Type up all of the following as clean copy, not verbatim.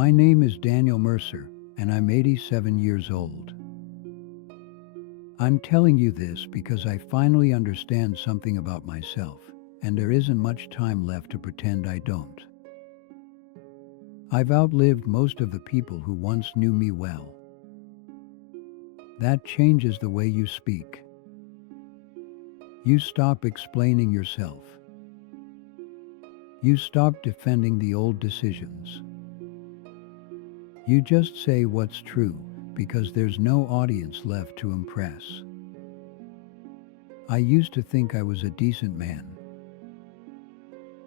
My name is Daniel Mercer, and I'm 87 years old. I'm telling you this because I finally understand something about myself, and there isn't much time left to pretend I don't. I've outlived most of the people who once knew me well. That changes the way you speak. You stop explaining yourself. You stop defending the old decisions. You just say what's true because there's no audience left to impress. I used to think I was a decent man.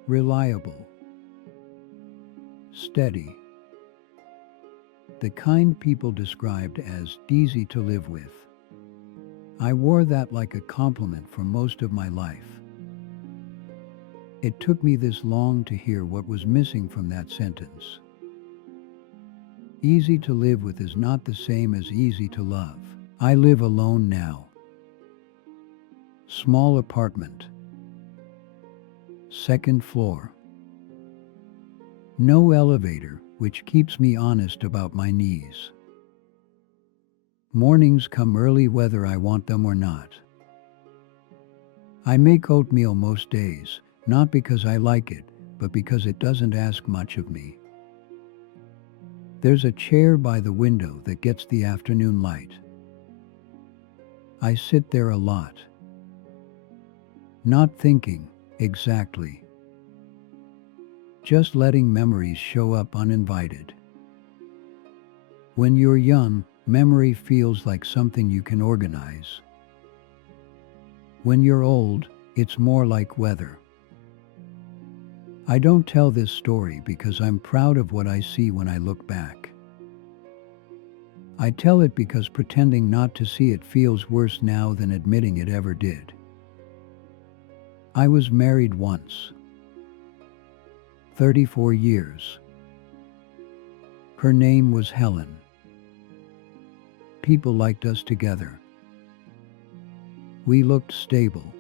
Reliable. Steady. The kind people described as easy to live with. I wore that like a compliment for most of my life. It took me this long to hear what was missing from that sentence. Easy to live with is not the same as easy to love. I live alone now. Small apartment. Second floor. No elevator, which keeps me honest about my knees. Mornings come early whether I want them or not. I make oatmeal most days, not because I like it, but because it doesn't ask much of me. There's a chair by the window that gets the afternoon light. I sit there a lot. Not thinking, exactly. Just letting memories show up uninvited. When you're young, memory feels like something you can organize. When you're old, it's more like weather. I don't tell this story because I'm proud of what I see when I look back. I tell it because pretending not to see it feels worse now than admitting it ever did. I was married once. 34 years. Her name was Helen. People liked us together. We looked stable.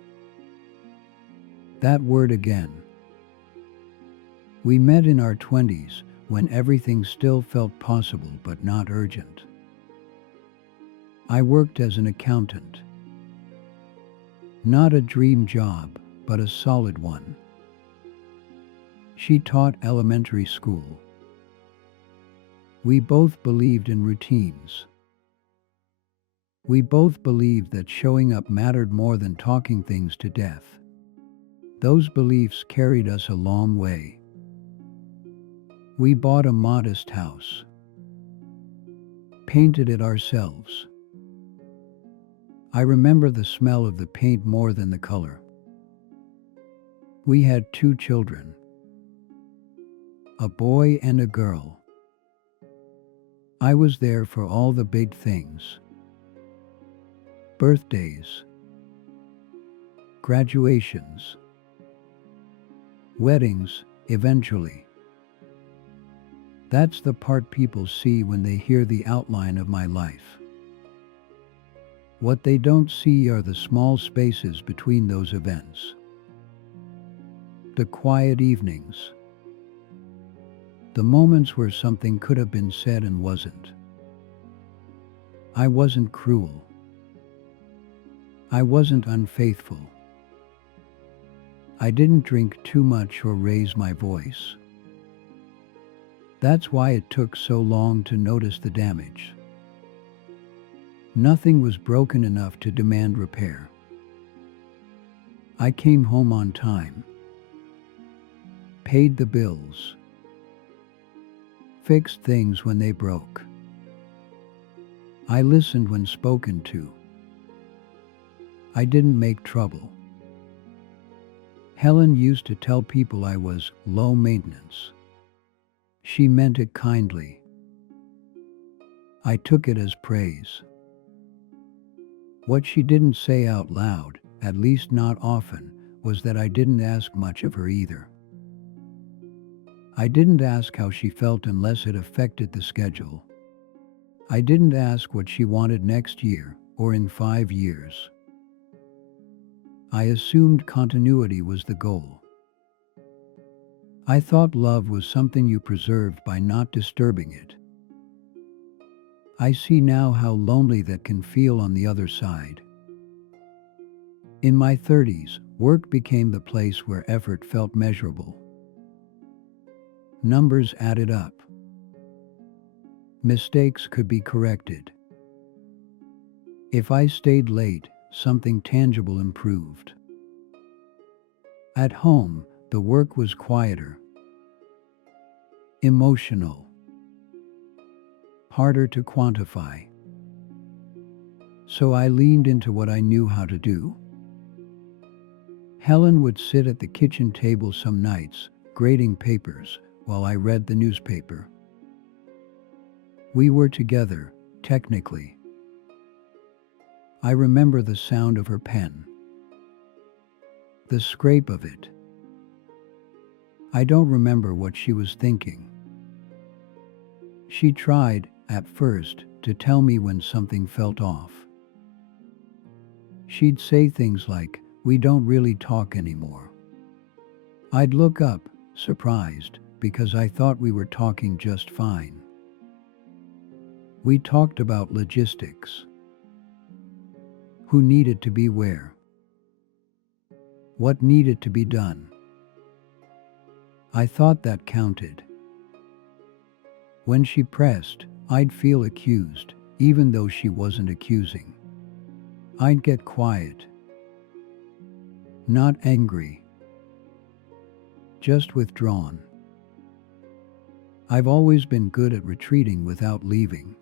That word again. We met in our 20s when everything still felt possible but not urgent. I worked as an accountant. Not a dream job, but a solid one. She taught elementary school. We both believed in routines. We both believed that showing up mattered more than talking things to death. Those beliefs carried us a long way. We bought a modest house. Painted it ourselves. I remember the smell of the paint more than the color. We had 2 children. A boy and a girl. I was there for all the big things. Birthdays. Graduations. Weddings, eventually. That's the part people see when they hear the outline of my life. What they don't see are the small spaces between those events. The quiet evenings. The moments where something could have been said and wasn't. I wasn't cruel. I wasn't unfaithful. I didn't drink too much or raise my voice. That's why it took so long to notice the damage. Nothing was broken enough to demand repair. I came home on time. Paid the bills. Fixed things when they broke. I listened when spoken to. I didn't make trouble. Helen used to tell people I was low maintenance. She meant it kindly. I took it as praise. What she didn't say out loud, at least not often, was that I didn't ask much of her either. I didn't ask how she felt unless it affected the schedule. I didn't ask what she wanted next year or in 5 years. I assumed continuity was the goal. I thought love was something you preserved by not disturbing it. I see now how lonely that can feel on the other side. In my 30s, work became the place where effort felt measurable. Numbers added up. Mistakes could be corrected. If I stayed late, something tangible improved. At home, the work was quieter, emotional, harder to quantify. So I leaned into what I knew how to do. Helen would sit at the kitchen table some nights, grading papers, while I read the newspaper. We were together, technically. I remember the sound of her pen, the scrape of it. I don't remember what she was thinking. She tried, at first, to tell me when something felt off. She'd say things like, "We don't really talk anymore." I'd look up, surprised, because I thought we were talking just fine. We talked about logistics. Who needed to be where? What needed to be done? I thought that counted. When she pressed, I'd feel accused, even though she wasn't accusing. I'd get quiet. Not angry. Just withdrawn. I've always been good at retreating without leaving.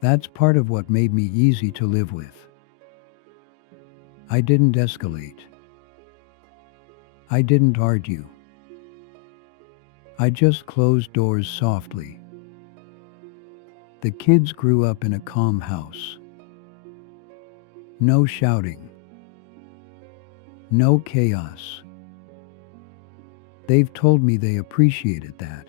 That's part of what made me easy to live with. I didn't escalate. I didn't argue. I just closed doors softly. The kids grew up in a calm house. No shouting. No chaos. They've told me they appreciated that.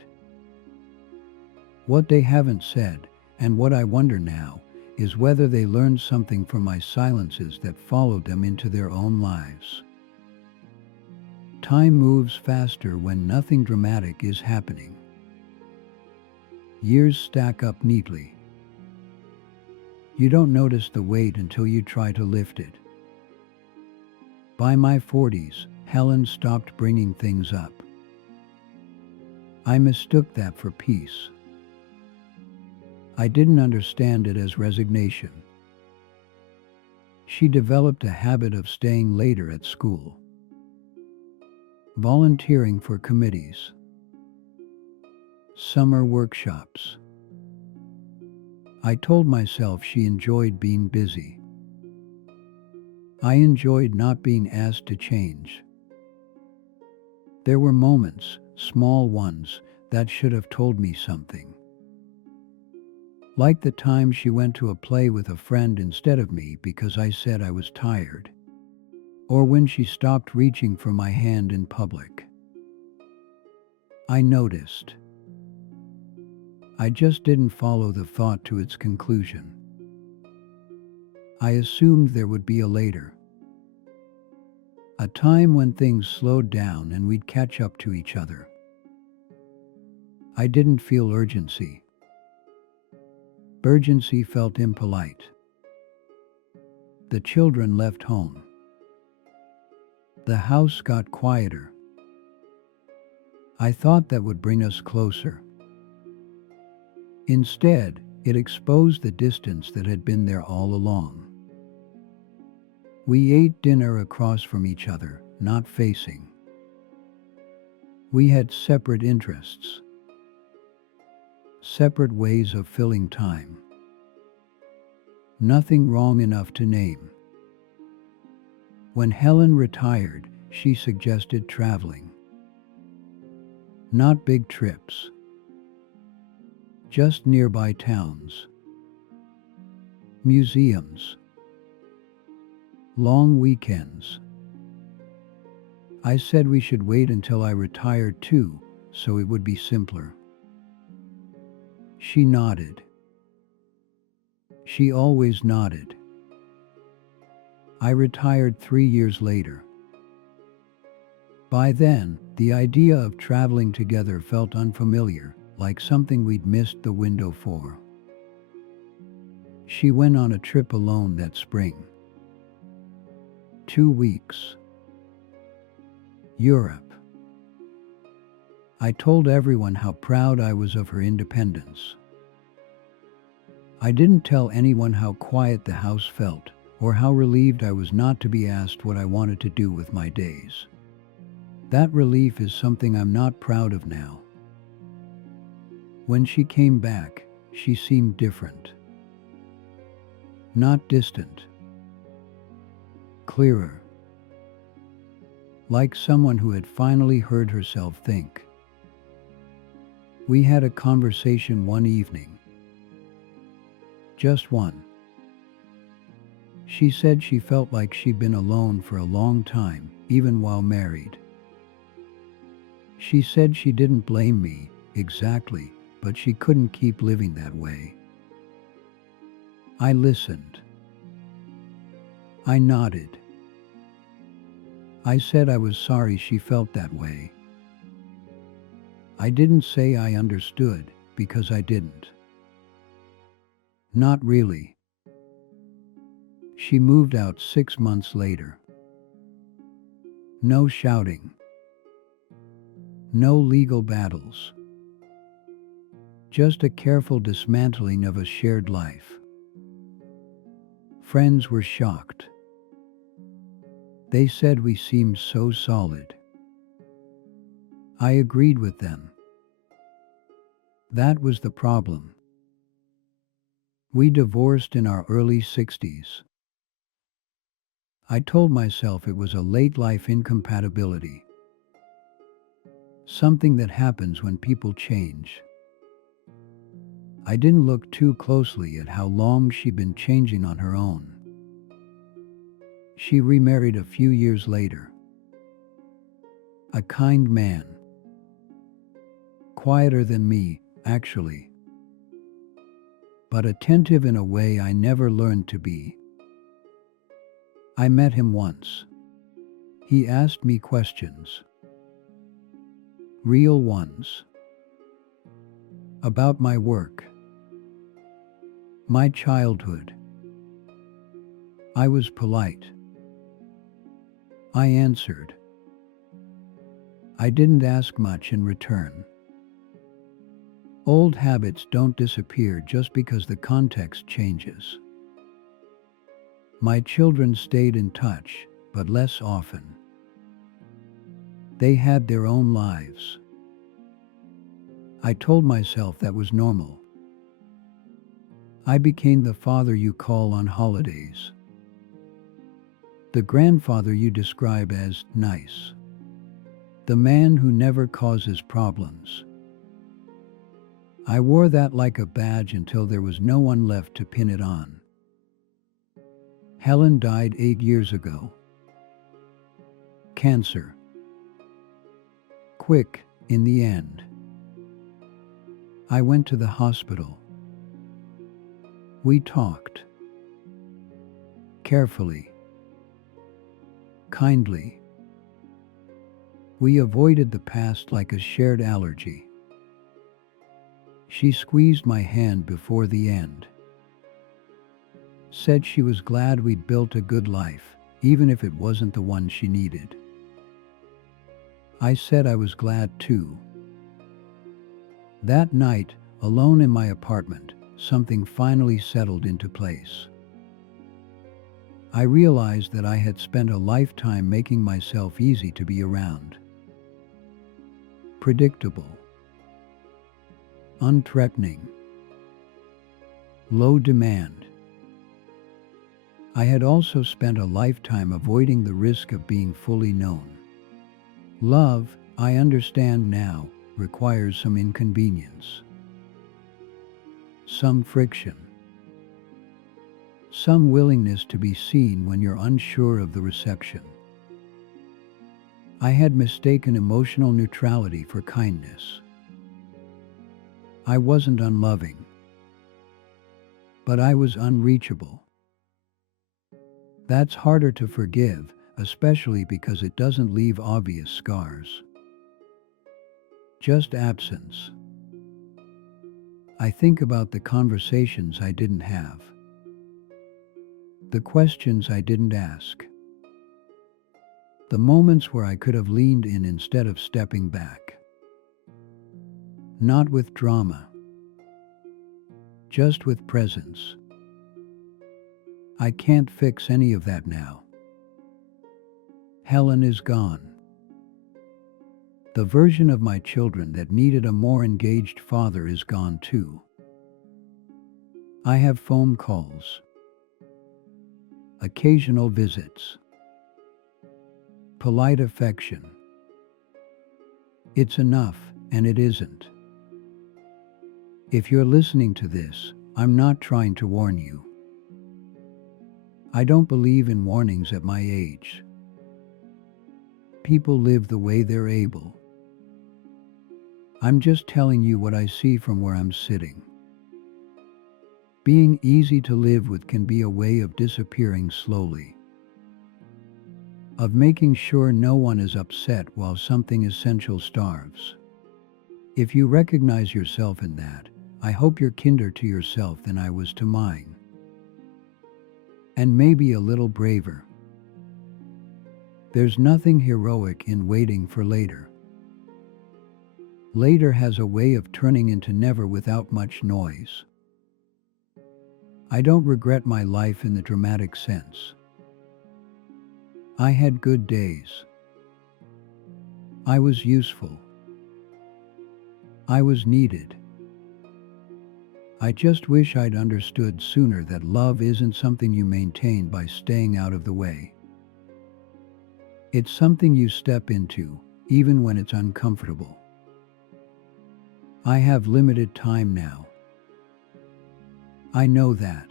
What they haven't said, and what I wonder now, is whether they learned something from my silences that followed them into their own lives. Time moves faster when nothing dramatic is happening. Years stack up neatly. You don't notice the weight until you try to lift it. By my 40s, Helen stopped bringing things up. I mistook that for peace. I didn't understand it as resignation. She developed a habit of staying later at school, volunteering for committees, summer workshops. I told myself she enjoyed being busy. I enjoyed not being asked to change. There were moments, small ones, that should have told me something. Like the time she went to a play with a friend instead of me because I said I was tired. Or when she stopped reaching for my hand in public. I noticed. I just didn't follow the thought to its conclusion. I assumed there would be a later. A time when things slowed down and we'd catch up to each other. I didn't feel urgency. Urgency felt impolite. The children left home. The house got quieter. I thought that would bring us closer. Instead, it exposed the distance that had been there all along. We ate dinner across from each other, not facing. We had separate interests. Separate ways of filling time. Nothing wrong enough to name. When Helen retired, she suggested traveling. Not big trips. Just nearby towns. Museums. Long weekends. I said we should wait until I retired too, so it would be simpler. She nodded. She always nodded. I retired 3 years later. By then, the idea of traveling together felt unfamiliar, like something we'd missed the window for. She went on a trip alone that spring. 2 weeks. Europe. I told everyone how proud I was of her independence. I didn't tell anyone how quiet the house felt, or how relieved I was not to be asked what I wanted to do with my days. That relief is something I'm not proud of now. When she came back, she seemed different. Not distant. Clearer. Like someone who had finally heard herself think. We had a conversation one evening. Just one. She said she felt like she'd been alone for a long time, even while married. She said she didn't blame me, exactly, but she couldn't keep living that way. I listened. I nodded. I said I was sorry she felt that way. I didn't say I understood, because I didn't. Not really. She moved out 6 months later. No shouting. No legal battles. Just a careful dismantling of a shared life. Friends were shocked. They said we seemed so solid. I agreed with them. That was the problem. We divorced in our early 60s. I told myself it was a late life incompatibility. Something that happens when people change. I didn't look too closely at how long she'd been changing on her own. She remarried a few years later. A kind man. Quieter than me, actually. But attentive in a way I never learned to be. I met him once. He asked me questions. Real ones. About my work. My childhood. I was polite. I answered. I didn't ask much in return. Old habits don't disappear just because the context changes. My children stayed in touch, but less often. They had their own lives. I told myself that was normal. I became the father you call on holidays. The grandfather you describe as nice. The man who never causes problems. I wore that like a badge until there was no one left to pin it on. Helen died 8 years ago. Cancer. Quick, in the end. I went to the hospital. We talked. Carefully. Kindly. We avoided the past like a shared allergy. She squeezed my hand before the end. Said she was glad we'd built a good life, even if it wasn't the one she needed. I said I was glad too. That night, alone in my apartment, something finally settled into place. I realized that I had spent a lifetime making myself easy to be around. Predictable. Unthreatening. Low demand. I had also spent a lifetime avoiding the risk of being fully known. Love, I understand now, requires some inconvenience. Some friction. Some willingness to be seen when you're unsure of the reception. I had mistaken emotional neutrality for kindness. I wasn't unloving, but I was unreachable. That's harder to forgive, especially because it doesn't leave obvious scars. Just absence. I think about the conversations I didn't have, the questions I didn't ask, the moments where I could have leaned in instead of stepping back. Not with drama, just with presence. I can't fix any of that now. Helen is gone. The version of my children that needed a more engaged father is gone too. I have phone calls, occasional visits, polite affection. It's enough, and it isn't. If you're listening to this, I'm not trying to warn you. I don't believe in warnings at my age. People live the way they're able. I'm just telling you what I see from where I'm sitting. Being easy to live with can be a way of disappearing slowly, of making sure no one is upset while something essential starves. If you recognize yourself in that, I hope you're kinder to yourself than I was to mine. And maybe a little braver. There's nothing heroic in waiting for later. Later has a way of turning into never without much noise. I don't regret my life in the dramatic sense. I had good days. I was useful. I was needed. I just wish I'd understood sooner that love isn't something you maintain by staying out of the way. It's something you step into, even when it's uncomfortable. I have limited time now. I know that.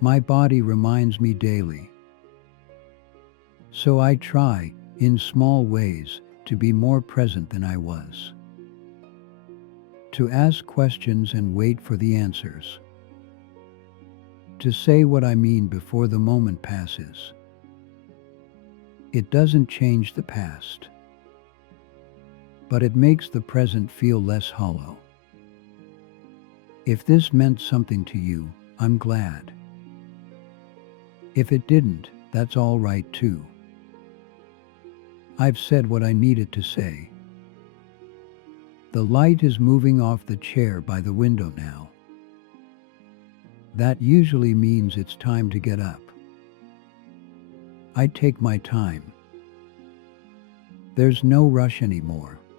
My body reminds me daily. So I try, in small ways, to be more present than I was. To ask questions and wait for the answers. To say what I mean before the moment passes. It doesn't change the past, but it makes the present feel less hollow. If this meant something to you, I'm glad. If it didn't, that's all right too. I've said what I needed to say. The light is moving off the chair by the window now. That usually means it's time to get up. I take my time. There's no rush anymore.